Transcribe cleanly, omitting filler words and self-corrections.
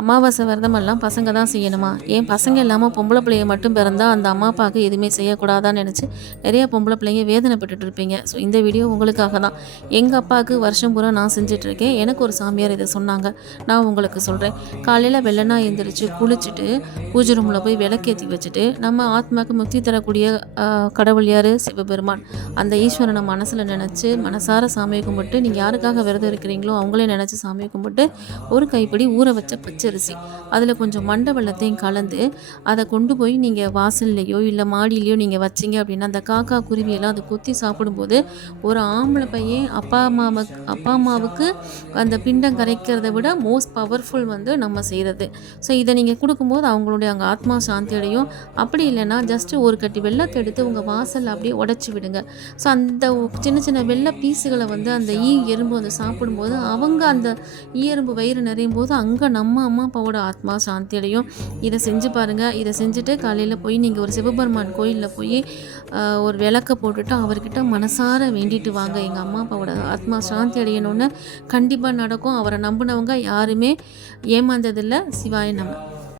அமாவாசை விரதமெல்லாம் பசங்க தான் செய்யணுமா? ஏன் பசங்க இல்லாமல் பொம்பளை பிள்ளைய மட்டும் பிறந்தா அந்த அம்மா அப்பாவுக்கு எதுவுமே செய்யக்கூடாதான்னு நினச்சி நிறைய பொம்பளை பிள்ளைங்க வேதனைப்பட்டுட்டு இருப்பீங்க. ஸோ இந்த வீடியோ உங்களுக்காக தான். எங்கள் அப்பாவுக்கு வருஷம் பூரா நான் செஞ்சிட்ருக்கேன். எனக்கு ஒரு சாமியார் இதை சொன்னாங்க. நான் உங்களுக்கு சொல்கிறேன். காலையில் வெள்ளனா எழுந்திரிச்சு குளிச்சுட்டு பூஜை ரூமில் போய் விளக்கேற்றி வச்சுட்டு நம்ம ஆத்மாவுக்கு முக்தி தரக்கூடிய கடவுள் யார்? சிவபெருமான். அந்த ஈஸ்வரனை மனசில் நினச்சி மனசார சாமியை கும்பிட்டு, நீங்கள் யாருக்காக விரதம் இருக்கிறீங்களோ அவங்களே நினச்சி சாமியை கும்பிட்டு ஒரு கைப்பிடி ஊற வச்ச பச்சரிசி அதில் கொஞ்சம் மண்டை வெள்ளத்தையும் கலந்து அதை கொண்டு போய் நீங்கள் வாசல்லையோ இல்லை மாடியிலையோ நீங்கள் வச்சிங்க அப்படின்னா அந்த காக்கா குருவியெல்லாம் அதை கொத்தி சாப்பிடும்போது ஒரு ஆம்பளை பையன் அப்பா அம்மாவுக்கு அந்த பிண்டம் கரைக்கிறத விட மோஸ்ட் பவர்ஃபுல் நம்ம செய்கிறது. ஸோ இதை நீங்கள் கொடுக்கும்போது அவங்களுடைய அங்கே ஆத்மா சாந்தி அடையும். அப்படி இல்லைன்னா ஜஸ்ட்டு ஒரு கட்டி வெள்ளத்தை எடுத்து உங்கள் வாசலில் அப்படியே உடச்சி விடுங்க. ஸோ அந்த சின்ன சின்ன வெள்ளை பீஸுகளை அந்த எறும்பு சாப்பிடும்போது அவங்க அந்த எறும்பு வயிறு நிறையும் போது அங்கே நம்ம அம்மா அப்பாவோட ஆத்மா சாந்தி அடையும். இதை செஞ்சு பாருங்கள். இதை செஞ்சுட்டு காலையில் போய் நீங்கள் ஒரு சிவபெருமான் கோயிலில் போய் ஒரு விளக்க போட்டுட்டு அவர்கிட்ட மனசார வேண்டிட்டு வாங்க. எங்கள் அம்மா அப்பாவோட ஆத்மா சாந்தி அடையணும்னு கண்டிப்பாக நடக்கும். அவரை நம்பினவங்க யாருமே ஏமாந்ததில்லை. சிவாய நம.